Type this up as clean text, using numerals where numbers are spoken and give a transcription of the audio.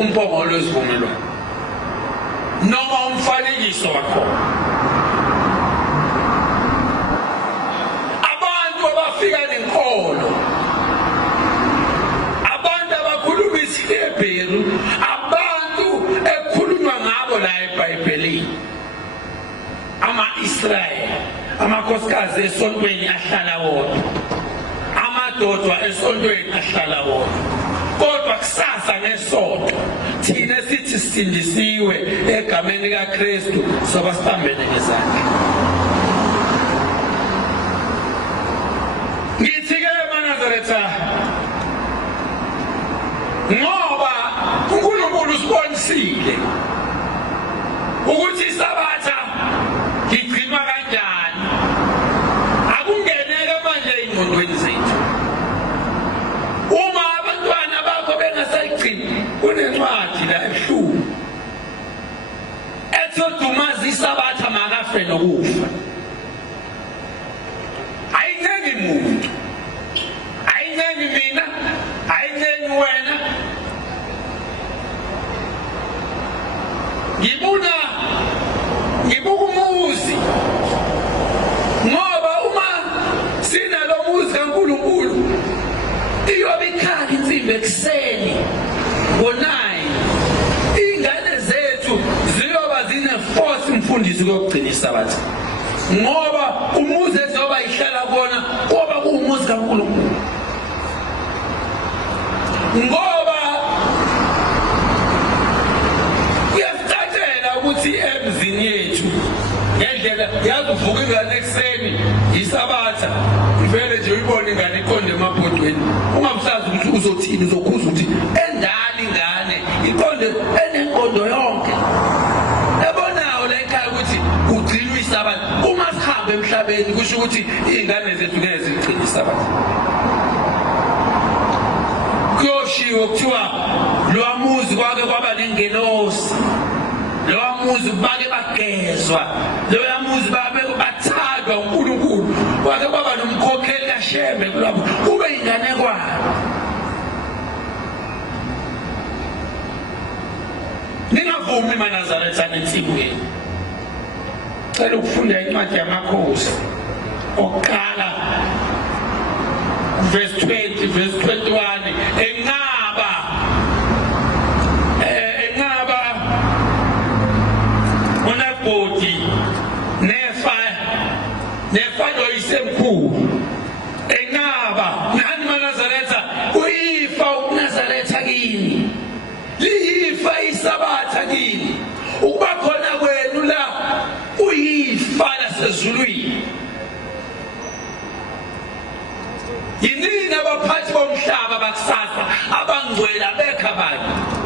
umpongolo wesivumelwano noma umfanekiso wakho. Abantu abafika nenkolo, abantu abakhuluma isiHebheru, abantu ekhulunywa ngabo la eBhayibhelini, ama-Israyeli, amakhosikazi esontweni ahlala wodwa, amadodwa esontweni ahlala wodwa. Kodwa kusasa ngesonto thina sithi sindisiwe egameni likaKristu soba sibambene ngezandla. Ngithi-ke eManazaretha, ngoba uNkulunkulu usibonisile ukuthi isabatha ligcinwa kanjani, akungeneke manje ey'ngqondweni zethu. Uma abantwana bakho bengasayigcini, kunencwadi la ebuhlungu ethi odumaza isabatha makafe nokufa. Ayincengi muntu, ayincengi mina, ayincengi wena. Ngibuka umuzi, ngoba uma sinalo muzi kaNkulunkulu iyobe ikhala insimbi ekuseni ngo-9, iy'ngane zethu ziyoba zine-force imfundiso yokugcina isabatha, ngoba umuzi ezoba ihlala kona koba kuwumuzi kaNkulunkulu. Ngoba kuyasicacela ukuthi emzini yethu ngendlela yazi uvuka ingane ekuseni isabatha, vele nje uyibona ingane iqonde emabhodweni, ungabusazi ukuthi uzothini, uzokhuza ukuthi endala ingane iqonde enenqondo yonke. Ebonayo la ekhaya ukuthi ugcinwa isabatha. Uma sihambe emhlabeni kusho ukuthi iy'ngane zethu ngeke zigcine isabatha. Kuyoshiwo kuthiwa lwamuzi kwake kwaba nengelosi, lwamuzi bake bagezwa, lwamuzi babe bathandwa uNkulunkulu, kwake kwaba nomkhokheli kaShembe kulabo, kube inganekwane. Ningavumi eManazaretha nensimukeni. Cela ukufunda incwadi yamakhosi okuqala verse 20 verse 21. Enqaba uNabhoti nefa loyisemkhulu. Enqaba nani eManazaretha, uyifa uNazaretha kini, liyifa isabatha kini. Ukuba khona kwenu la uyifa lasezulwini. Yinini abaphathi bomhlaba bakusasa abangcwele abekho abantu.